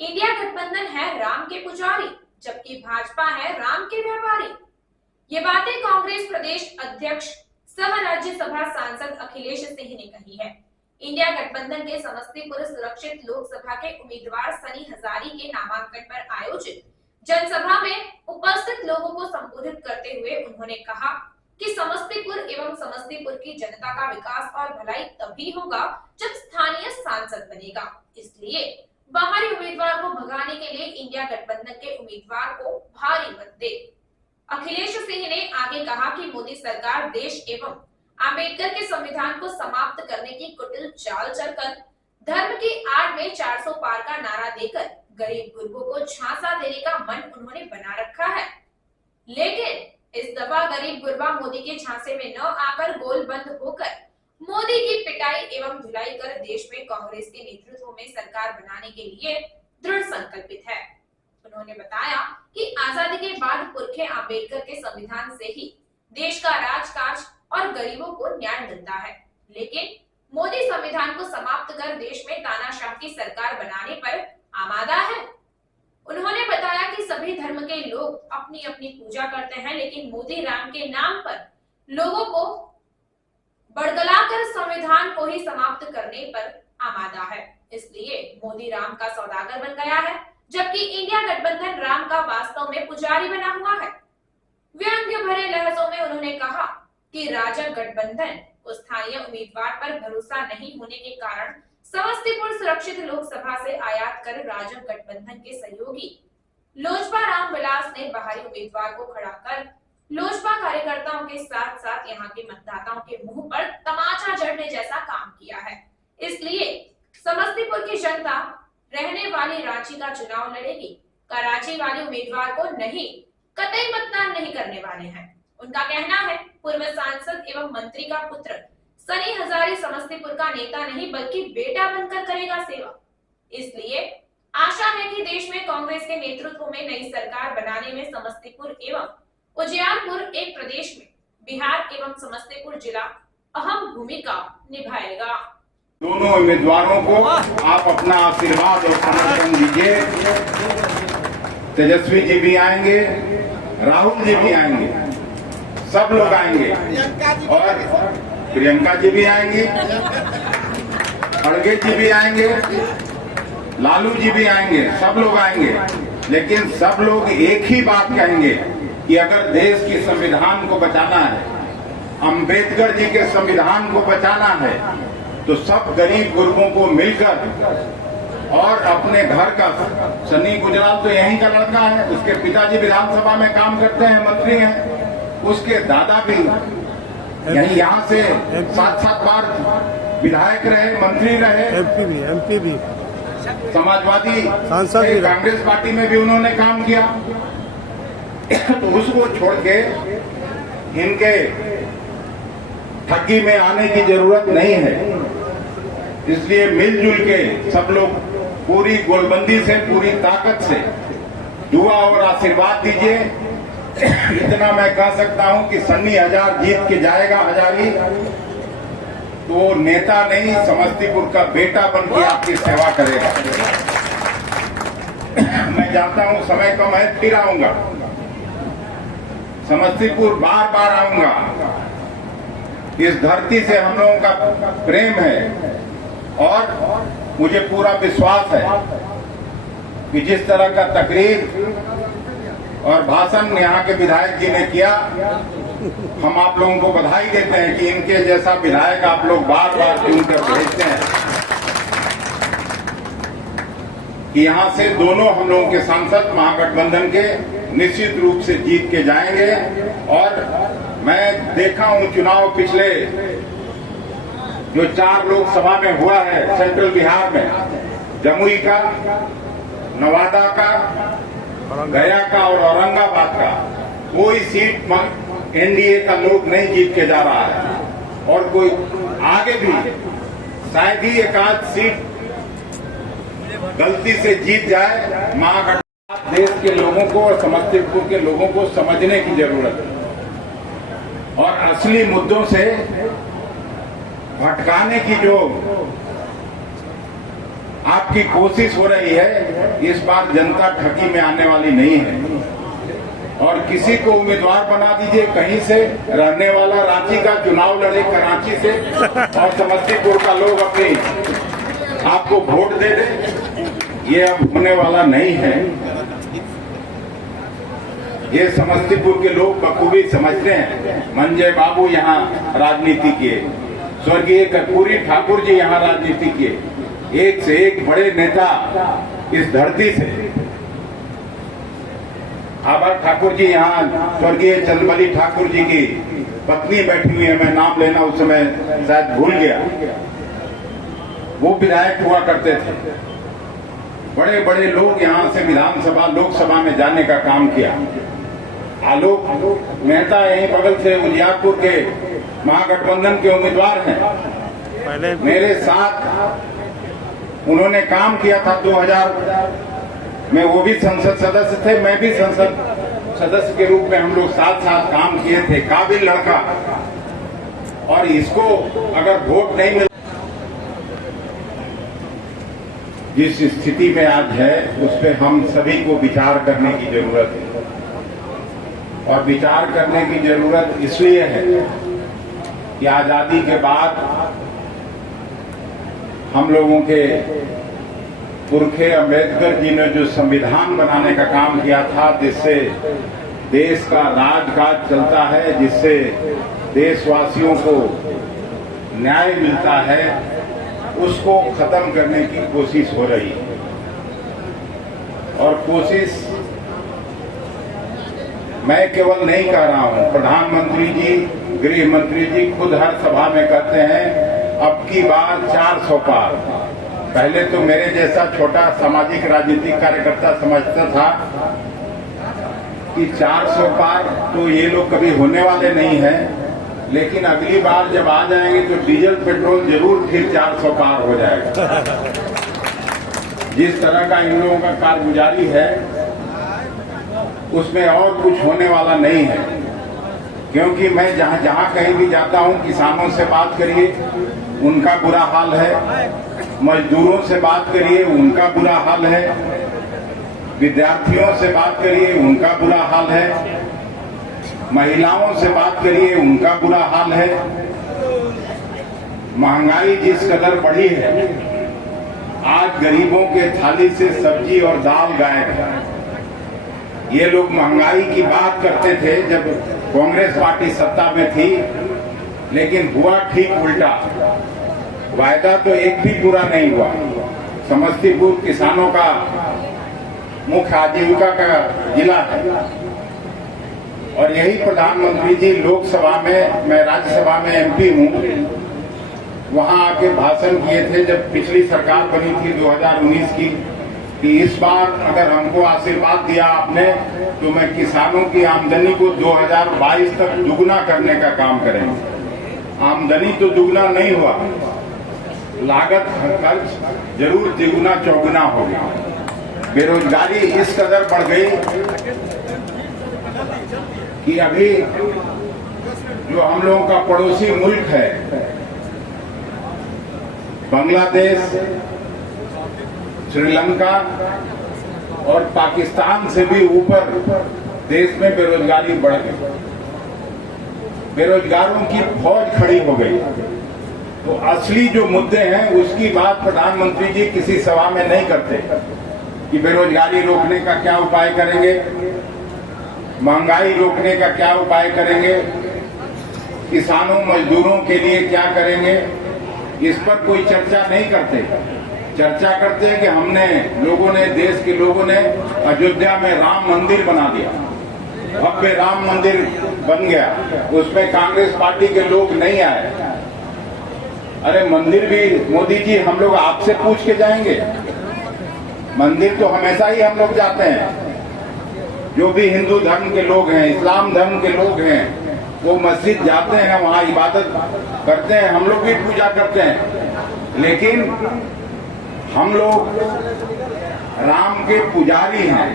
India गठबंधन है राम के पुजारी, जबकि भाजपा है राम के व्यापारी। ये बातें कांग्रेस प्रदेश अध्यक्ष सह राज्यसभा सांसद अखिलेश सिंह ने कही है। इंडिया गठबंधन के समस्तीपुर सुरक्षित लोकसभा के उम्मीदवार सनी हजारी के नामांकन पर आयोजित जनसभा में उपस्थित लोगों को संबोधित करते हुए उन्होंने कहा कि समस्तीपुर एवं समस्तीपुर की जनता का विकास और भलाई तभी होगा जब स्थानीय सांसद बनेगा। इसलिए बाहरी उम्मीदवार को भगाने के लिए इंडिया गठबंधन के उम्मीदवार को भारी मत दे। अखिलेश सिंह ने आगे कहा कि मोदी सरकार देश एवं आम्बेडकर के संविधान को समाप्त करने की कुटिल चाल चलकर धर्म की आड़ में 400 पार का नारा देकर गरीब गुरबों को झांसा देने का मन उन्होंने बना रखा है। लेकिन इस दफा गरीब गुरबा मोदी के झांसे में न आकर गोलबंद होकर मोदी की पिटाई एवं धुलाई कर देश में कांग्रेस के नेतृत्व में सरकार बनाने के लिए दृढ़ संकल्पित है। उन्होंने बताया कि आजादी के बाद पुरखे आम्बेडकर के संविधान से ही देश का राजकाज और गरीबों को न्याय मिलता है, लेकिन मोदी संविधान को समाप्त कर देश में तानाशाह की सरकार बनाने पर आमादा है। उन्होंने बताया कि सभी धर्म के लोग अपनी अपनी पूजा करते हैं, लेकिन मोदी राम के नाम पर लोगों को बड़गलाकर संविधान को ही समाप्त करने पर आमादा है। इसलिए मोदी राम का सौदागर बन गया है, जबकि इंडिया गठबंधन राम का वास्तव में पुजारी बना हुआ है। व्यंग्य भरे लहजों में उन्होंने कहा कि राजग गठबंधन को स्थानीय उम्मीदवार पर भरोसा नहीं होने के कारण समस्तीपुर सुरक्षित लोकसभा से आयात कर राजग गठबंधन के सहयोगी लोजपा रामविलास ने बाहरी उम्मीदवार को खड़ा कर लोजपा कार्यकर्ताओं के साथ साथ यहाँ के मतदाताओं के मुंह पर तमाचा जड़ने जैसा काम किया है। इसलिए समस्तीपुर की जनता रहने वाली रांची का चुनाव लड़ेगी। कराची वाले उम्मीदवार को नहीं, कतई मतदान नहीं करने वाले हैं। उनका कहना है पूर्व सांसद एवं मंत्री का पुत्र सनी हजारी समस्तीपुर का नेता नहीं बल्कि बेटा बनकर करेगा सेवा। इसलिए आशा है कि देश में कांग्रेस के नेतृत्व में नई सरकार बनाने में समस्तीपुर एवं उजियारपुर एक प्रदेश में बिहार एवं समस्तीपुर जिला अहम भूमिका निभाएगा। दोनों उम्मीदवारों को आप अपना आशीर्वाद और समर्थन दीजिए। तेजस्वी जी भी आएंगे, राहुल जी भी आएंगे, सब लोग आएंगे और प्रियंका जी भी आएंगी, खड़गे जी भी आएंगे, लालू जी भी आएंगे, सब लोग आएंगे। लेकिन सब लोग एक ही बात कहेंगे कि अगर देश के संविधान को बचाना है, अंबेडकर जी के संविधान को बचाना है, तो सब गरीब गुरबों को मिलकर और अपने घर का सनी गुजराल तो यहीं का लड़का है, उसके पिताजी विधानसभा में काम करते हैं, मंत्री हैं, उसके दादा भी यहीं यहाँ से 7-7 बार विधायक रहे, मंत्री रहे, एमपी भी समाजवादी सांसद कांग्रेस पार्टी में भी उन्होंने काम किया। तो उसको छोड़ के इनके ठगी में आने की जरूरत नहीं है। इसलिए मिलजुल के सब लोग पूरी गोलबंदी से, पूरी ताकत से दुआ और आशीर्वाद दीजिए। इतना मैं कह सकता हूं कि सन्नी हजार जीत के जाएगा हजारी, तो वो नेता नहीं समस्तीपुर का बेटा बन के आपकी सेवा करेगा। मैं जानता हूं समय कम है, फिर आऊंगा समस्तीपुर, बार बार आऊंगा। इस धरती से हम लोगों का प्रेम है और मुझे पूरा विश्वास है कि जिस तरह का तकरीर और भाषण यहाँ के विधायक जी ने किया, हम आप लोगों को बधाई देते हैं कि इनके जैसा विधायक आप लोग बार बार चुन कर भेजते हैं कि यहाँ से दोनों हम लोगों के सांसद महागठबंधन के निश्चित रूप से जीत के जाएंगे। और मैं देखा हूँ चुनाव पिछले जो 4 लोकसभा में हुआ है सेंट्रल बिहार में, जमुई का, नवादा का, गया का और औरंगाबाद का, कोई सीट एनडीए का लोग नहीं जीत के जा रहा है। और कोई आगे भी शायद ही एक आध सीट गलती से जीत जाए। महागठबंधन देश के लोगों को और समस्तीपुर के लोगों को समझने की जरूरत है और असली मुद्दों से भटकाने की जो आप आपकी कोशिश हो रही है, इस बार जनता ठगी में आने वाली नहीं है। और किसी को उम्मीदवार बना दीजिए कहीं से, रहने वाला रांची का, चुनाव लड़े कराची से और समस्तीपुर का लोग अपनी आपको वोट दे दे, ये अब होने वाला नहीं है। ये समस्तीपुर के लोग बखूबी समझते हैं। मंजय बाबू यहाँ राजनीति किए, स्वर्गीय कर्पूरी ठाकुर जी यहाँ राजनीति किए, एक से एक बड़े नेता इस धरती से। आभा ठाकुर जी यहाँ, स्वर्गीय चंद्रबली ठाकुर जी की पत्नी बैठी हुई है, मैं नाम लेना उस समय शायद भूल गया, वो विधायक हुआ करते थे। बड़े बड़े लोग यहाँ से विधानसभा लोकसभा में जाने का काम किया। आलोक मेहता यहीं बगल से उजियारपुर के महागठबंधन के उम्मीदवार हैं, मेरे साथ उन्होंने काम किया था 2000 में, वो भी संसद सदस्य थे, मैं भी संसद सदस्य के रूप में हम लोग साथ साथ काम किए थे। काबिल लड़का, और इसको अगर वोट नहीं मिल, जिस स्थिति में आज है उस पर हम सभी को विचार करने की जरूरत है। और विचार करने की जरूरत इसलिए है कि आजादी के बाद हम लोगों के पुरखे अम्बेडकर जी ने जो संविधान बनाने का काम किया था, जिससे देश का राजकाज चलता है, जिससे देशवासियों को न्याय मिलता है, उसको खत्म करने की कोशिश हो रही है। और कोशिश मैं केवल नहीं कह रहा हूं, प्रधानमंत्री जी, गृह मंत्री जी खुद हर सभा में कहते हैं अब की बार 400 पार। पहले तो मेरे जैसा छोटा सामाजिक राजनीतिक कार्यकर्ता समझता था कि 400 पार तो ये लोग कभी होने वाले नहीं हैं, लेकिन अगली बार जब आ जाएंगे तो डीजल पेट्रोल जरूर फिर 400 पार हो जाएगा। जिस तरह का इन लोगों का कारगुजारी है उसमें और कुछ होने वाला नहीं है। क्योंकि मैं जहां जहां कहीं भी जाता हूं, किसानों से बात करिए उनका बुरा हाल है, मजदूरों से बात करिए उनका बुरा हाल है, विद्यार्थियों से बात करिए उनका बुरा हाल है, महिलाओं से बात करिए उनका बुरा हाल है। महंगाई जिस कदर बढ़ी है, आज गरीबों के थाली से सब्जी और दाल गायब है। ये लोग महंगाई की बात करते थे जब कांग्रेस पार्टी सत्ता में थी, लेकिन हुआ ठीक उल्टा। वायदा तो एक भी पूरा नहीं हुआ। समस्तीपुर किसानों का मुख्य आजीविका का जिला है, और यही प्रधानमंत्री जी लोकसभा में, मैं राज्यसभा में एमपी हूँ, वहां आके भाषण किए थे जब पिछली सरकार बनी थी 2019 की, कि इस बार अगर हमको आशीर्वाद दिया आपने तो मैं किसानों की आमदनी को 2022 तक दुगना करने का काम करेंगे। आमदनी तो दुगना नहीं हुआ, लागत खर्च जरूर तिगुना चौगुना हो गया। बेरोजगारी इस कदर बढ़ गई कि अभी जो हम लोगों का पड़ोसी मुल्क है बांग्लादेश, श्रीलंका और पाकिस्तान से भी ऊपर देश में बेरोजगारी बढ़ गई। बेरोजगारों की फौज खड़ी हो गई। तो असली जो मुद्दे हैं उसकी बात प्रधानमंत्री जी किसी सभा में नहीं करते कि बेरोजगारी रोकने का क्या उपाय करेंगे, महंगाई रोकने का क्या उपाय करेंगे, किसानों मजदूरों के लिए क्या करेंगे, इस पर कोई चर्चा नहीं करते। चर्चा करते हैं कि हमने लोगों ने, देश के लोगों ने अयोध्या में राम मंदिर बना दिया, भव्य राम मंदिर बन गया, उसमें कांग्रेस पार्टी के लोग नहीं आए। अरे मंदिर भी मोदी जी हम लोग आपसे पूछ के जाएंगे? मंदिर तो हमेशा ही हम लोग जाते हैं। जो भी हिंदू धर्म के लोग हैं, इस्लाम धर्म के लोग हैं, वो मस्जिद जाते हैं, वहाँ इबादत करते हैं, हम लोग भी पूजा करते हैं। लेकिन हम लोग राम के पुजारी हैं,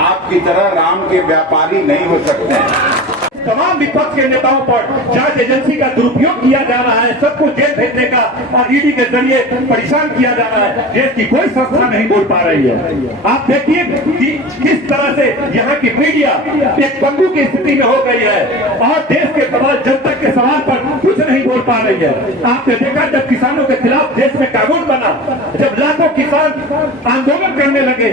आपकी तरह राम के व्यापारी नहीं हो सकते हैं। तमाम विपक्ष के नेताओं पर जांच एजेंसी का दुरुपयोग किया जा रहा है, सबको जेल भेजने का और ईडी के जरिए परेशान किया जा रहा है। देश की कोई संस्था नहीं बोल पा रही है। आप देखिए कि किस तरह से यहाँ की मीडिया एक पंगु की स्थिति में हो गई है और देश के सवाल, जनता के सवाल पर कुछ नहीं बोल पा रही है। आपने देखा जब किसानों के खिलाफ देश में कानून बना, जब लाखों किसान आंदोलन करने लगे,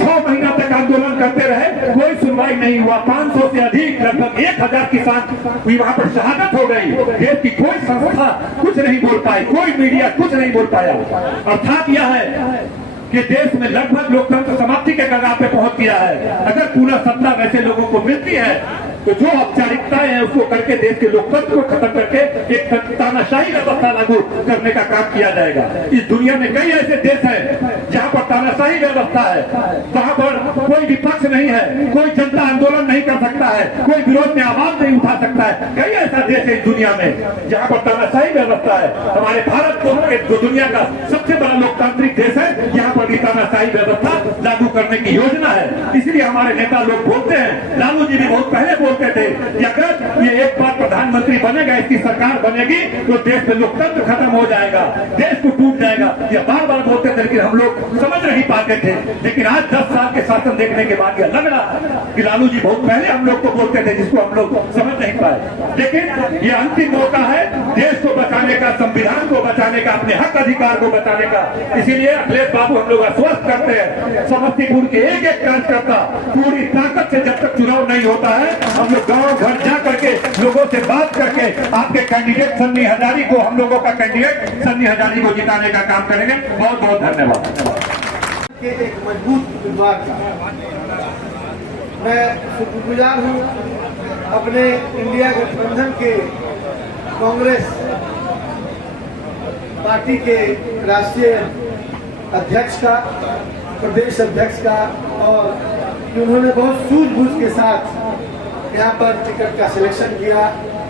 6 महीना तक आंदोलन करते रहे, कोई सुनवाई नहीं हुआ। 500 से अधिक, लगभग 1000 किसान वहां पर शहादत हो गई। देश की कोई संस्था कुछ नहीं बोल पाई, कोई मीडिया कुछ नहीं बोल पाया। अर्थात यह है कि देश में लगभग लोकतंत्र समाप्ति के कगार पे पहुंच गया है। अगर पूरा सत्ता वैसे लोगों को मिलती है तो जो औपचारिकताएं हैं उसको करके देश के लोकतंत्र को खत्म करके एक तानाशाही व्यवस्था लागू करने का काम किया जाएगा। इस दुनिया में कई ऐसे देश हैं जहां पर तानाशाही व्यवस्था है, जहां पर कोई विपक्ष नहीं है, कोई जनता आंदोलन नहीं कर सकता है, कोई विरोध में आवाज नहीं उठा सकता है। कई ऐसा देश है इस दुनिया में जहां पर तानाशाही व्यवस्था है। हमारे भारत को दुनिया का सबसे बड़ा लोकतांत्रिक देश है, यहाँ पर भी तानाशाही व्यवस्था लागू करने की योजना है। इसलिए हमारे नेता लोग बोलते हैं, लालू जी भी बहुत पहले बोलते थे कि अगर ये एक बार प्रधानमंत्री बनेगा, इसकी सरकार बनेगी तो देश में लोकतंत्र खत्म हो जाएगा, देश को टूट जाएगा। ये बार बार बोलते थे लेकिन हम लोग समझ नहीं पाते थे। लेकिन आज 10 साल के शासन देखने के बाद यह लग रहा कि लालू जी बहुत पहले हम लोग को बोलते थे, जिसको हम लोग समझ नहीं पाए। लेकिन ये अंतिम मौका है देश को बचाने का, संविधान को बचाने का, अपने हक अधिकार को बचाने का। इसीलिए अखिलेश बाबू हम लोग आश्वस्त करते हैं, समस्तीपुर के एक एक कार्यकर्ता पूरी ताकत से जब तक चुनाव नहीं होता है, हम लोग गांव घर जा करके लोगों से बात करके आपके कैंडिडेट सन्नी हजारी को, हम लोगों का कैंडिडेट सन्नी हजारी को जिताने का काम करेंगे। बहुत बहुत धन्यवाद। एक मजबूत उम्मीदवार था। मैं शुक्रगुजार हूँ अपने इंडिया गठबंधन के कांग्रेस पार्टी के राष्ट्रीय अध्यक्ष का, प्रदेश अध्यक्ष का, और उन्होंने बहुत सूझबूझ के साथ यहाँ पर टिकट का सिलेक्शन किया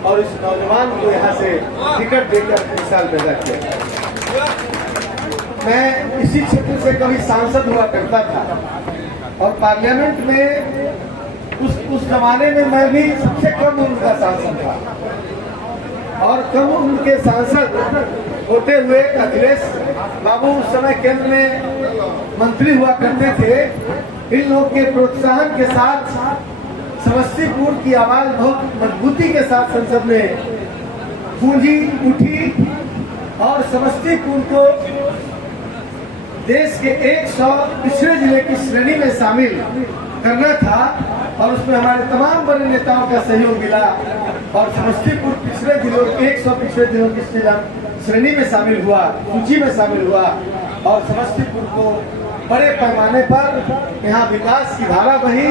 और इस नौजवान को यहाँ से टिकट देकर मिसाल पैदा किया। मैं इसी क्षेत्र से कभी सांसद हुआ करता था और पार्लियामेंट में उस जमाने में मैं भी सबसे कम उम्र का सांसद था और कम उम्र के सांसद होते हुए अखिलेश बाबू उस समय केंद्र में मंत्री हुआ करते थे। इन लोगों के प्रोत्साहन के साथ समस्तीपुर की आवाज बहुत मजबूती के साथ संसद में गूंजी उठी और समस्तीपुर को देश के 100 पिछड़े जिले की श्रेणी में शामिल करना था और उसमें हमारे तमाम बड़े नेताओं का सहयोग मिला और समस्तीपुर पिछड़े जिलों 100 पिछड़े जिलों की श्रेणी में शामिल हुआ, सूची में शामिल हुआ और समस्तीपुर को बड़े पैमाने पर यहाँ विकास की धारा बही।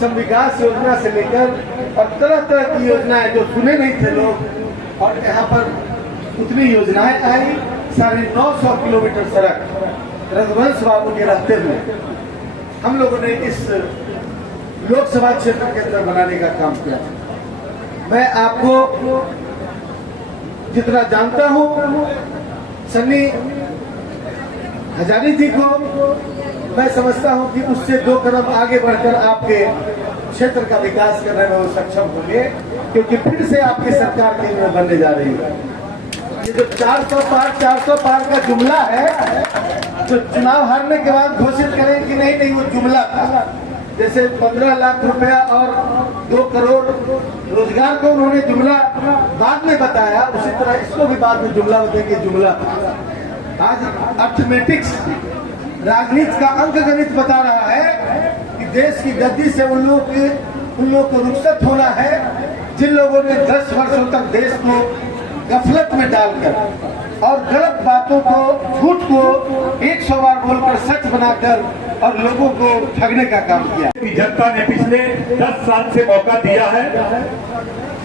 सब विकास योजना से लेकर और तरह तरह की योजनाएं जो सुने नहीं थे लोग, और यहाँ पर उतनी योजनाएं आई। 950 किलोमीटर सड़क रघुवंश बाबू के रहते हुए हम लोगों ने इस लोकसभा क्षेत्र के अंदर बनाने का काम किया। मैं आपको जितना जानता हूँ, सन्नी हजारी जी को मैं समझता हूं कि उससे 2 कदम आगे बढ़कर आपके क्षेत्र का विकास करने में वो सक्षम होंगे, क्योंकि फिर से आपकी सरकार केंद्र में बनने जा रही है। ये जो 400 पार का जुमला है, जो चुनाव हारने के बाद घोषित करें कि नहीं वो जुमला था। जैसे 15 लाख रुपया और 2 करोड़ रोजगार को उन्होंने जुमला बाद में बताया, उसी तरह इसको भी बाद में जुमला बताएंगे, जुमला। आज अर्थमेटिक्स, राजनीति का अंक गणित बता रहा है कि देश की गद्दी से उन लोगों को रुखसत होना है जिन लोगों ने 10 वर्षों तक देश को गफलत में डालकर और गलत बातों को, झूठ को 100 बार बोलकर सच बनाकर और लोगों को ठगने का काम किया। जनता ने पिछले 10 साल से मौका दिया है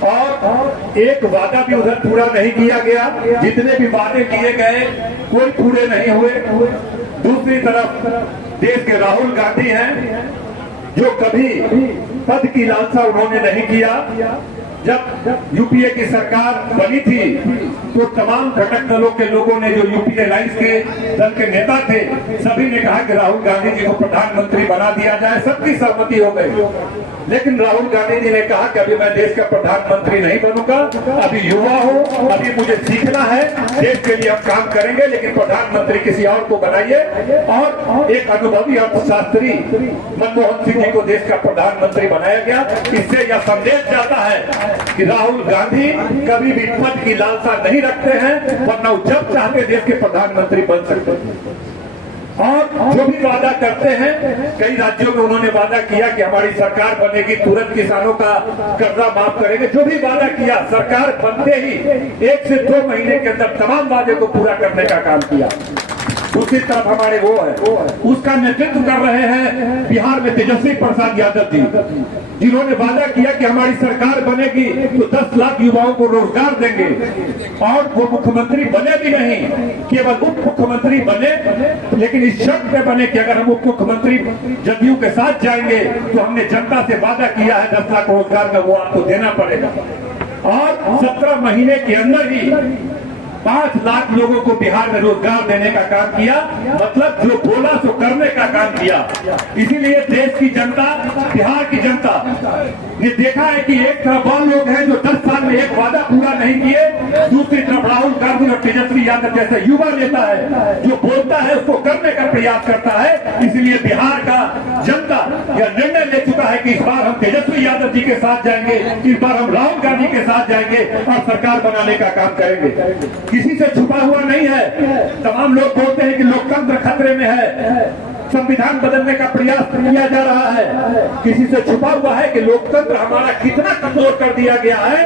और एक वादा भी उधर पूरा नहीं किया गया। जितने भी वादे किए गए कोई पूरे नहीं हुए। दूसरी तरफ देश के राहुल गांधी हैं जो कभी पद की लालसा उन्होंने नहीं किया। जब यूपीए की सरकार बनी थी तो तमाम घटक दलों के लोगों ने, जो यूपीए अलायंस के दल के नेता थे, सभी ने कहा कि राहुल गांधी जी को प्रधानमंत्री बना दिया जाए। सबकी सहमति हो गई। लेकिन राहुल गांधी जी ने कहा कि अभी मैं देश का प्रधानमंत्री नहीं बनूंगा, अभी युवा हूं, अभी मुझे सीखना है, देश के लिए हम काम करेंगे, लेकिन प्रधानमंत्री किसी और को बनाइए। और एक अनुभवी अर्थशास्त्री मनमोहन सिंह जी को देश का प्रधानमंत्री बनाया गया। इससे यह संदेश जाता है कि राहुल गांधी कभी भी पद की लालसा नहीं रखते हैं, वरना वो जब चाहते देश के प्रधानमंत्री बन सकते हैं। और जो भी वादा करते हैं, कई राज्यों में उन्होंने वादा किया कि हमारी सरकार बनेगी, तुरंत किसानों का कर्जा माफ करेंगे। जो भी वादा किया, सरकार बनते ही 1 से 2 महीने के अंदर तमाम वादे को पूरा करने का काम किया। दूसरी तरफ हमारे वो है, उसका नेतृत्व कर रहे हैं बिहार में तेजस्वी प्रसाद यादव जी, जिन्होंने वादा किया कि हमारी सरकार बनेगी तो 10 लाख युवाओं को रोजगार देंगे। और वो मुख्यमंत्री बने भी नहीं, केवल उप मुख्यमंत्री बने, लेकिन इस शर्त पे बने कि अगर हम उप मुख्यमंत्री जदयू के साथ जाएंगे तो हमने जनता से वादा किया है 10 लाख रोजगार का, वो आपको देना पड़ेगा। और 17 महीने के अंदर ही 5 लाख लोगों को बिहार में रोजगार देने का काम किया। मतलब जो बोला सो करने का काम किया। इसीलिए देश की जनता, बिहार की जनता ने देखा है कि एक तरफ वो लोग हैं जो 10 साल में एक वादा पूरा नहीं किए, दूसरी तरफ राहुल गांधी और तेजस्वी यादव जैसा युवा नेता है जो बोलता है उसको करने का प्रयास करता है। इसलिए बिहार का जनता यह निर्णय ले चुका है कि इस बार हम तेजस्वी यादव जी के साथ जाएंगे, इस बार हम राहुल गांधी के साथ जाएंगे और सरकार बनाने का काम करेंगे। किसी से छुपा हुआ नहीं है। तमाम लोग बोलते हैं कि लोकतंत्र खतरे में है, संविधान बदलने का प्रयास किया जा रहा है। किसी से छुपा हुआ है कि लोकतंत्र हमारा कितना कमजोर कर दिया गया है,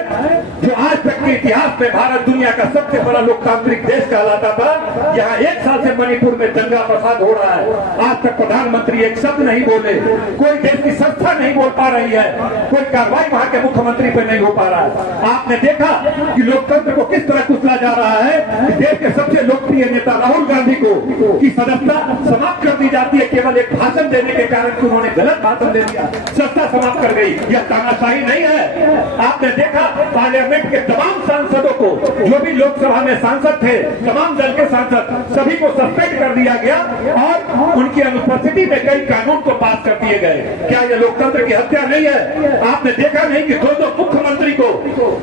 जो आज तक के इतिहास में भारत दुनिया का सबसे बड़ा लोकतांत्रिक देश कहलाता था। यहाँ 1 साल से मणिपुर में दंगा फसाद हो रहा है, आज तक प्रधानमंत्री एक शब्द नहीं बोले, कोई देश की संस्था नहीं बोल पा रही है, कोई कार्रवाई वहां के मुख्यमंत्री पे नहीं हो पा रहा है। आपने देखा कि लोकतंत्र को किस तरह कुचला जा रहा है। देश के सबसे लोकप्रिय नेता राहुल गांधी को की सदस्यता समाप्त कर दी जाती है केवल एक भाषण देने के कारण कि उन्होंने गलत भाषण दे दिया, सत्ता समाप्त कर गई। यह तानाशाही नहीं है। आपने देखा पार्लियामेंट के तमाम सांसदों को, जो भी लोकसभा में सांसद थे, तमाम दल के सांसद, सभी को सस्पेंड कर दिया गया और उनकी अनुपस्थिति में कई कानून को पास कर दिए गए। क्या यह लोकतंत्र की हत्या नहीं है? आपने देखा नहीं कि 2 मुख्यमंत्री को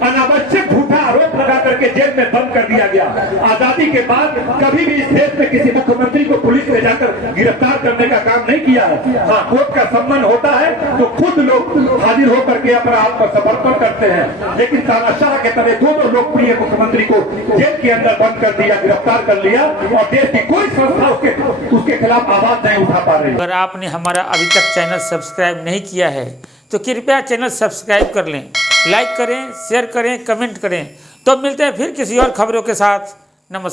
अनावश्यक झूठा आरोप लगा करके जेल में बंद कर दिया गया। आजादी के बाद कभी भी इस देश में किसी मुख्यमंत्री को पुलिस ले जाकर गिरफ्तार करने का काम नहीं किया है। हाँ, कोर्ट का सम्मान होता है तो खुद लोग हाजिर होकर के अपना आत्मसमर्पण करते हैं, लेकिन तानाशाह के तरह 2 लोकप्रिय मुख्यमंत्री को जेल के अंदर बंद कर दिया, गिरफ्तार कर लिया और देश की कोई संस्था उसके खिलाफ आवाज नहीं उठा पा रही। अगर आपने हमारा अभी तक चैनल सब्सक्राइब नहीं किया है तो कृपया चैनल सब्सक्राइब कर लें, लाइक करें, शेयर करें, कमेंट करें। तो मिलते हैं फिर किसी और खबरों के साथ। नमस्कार।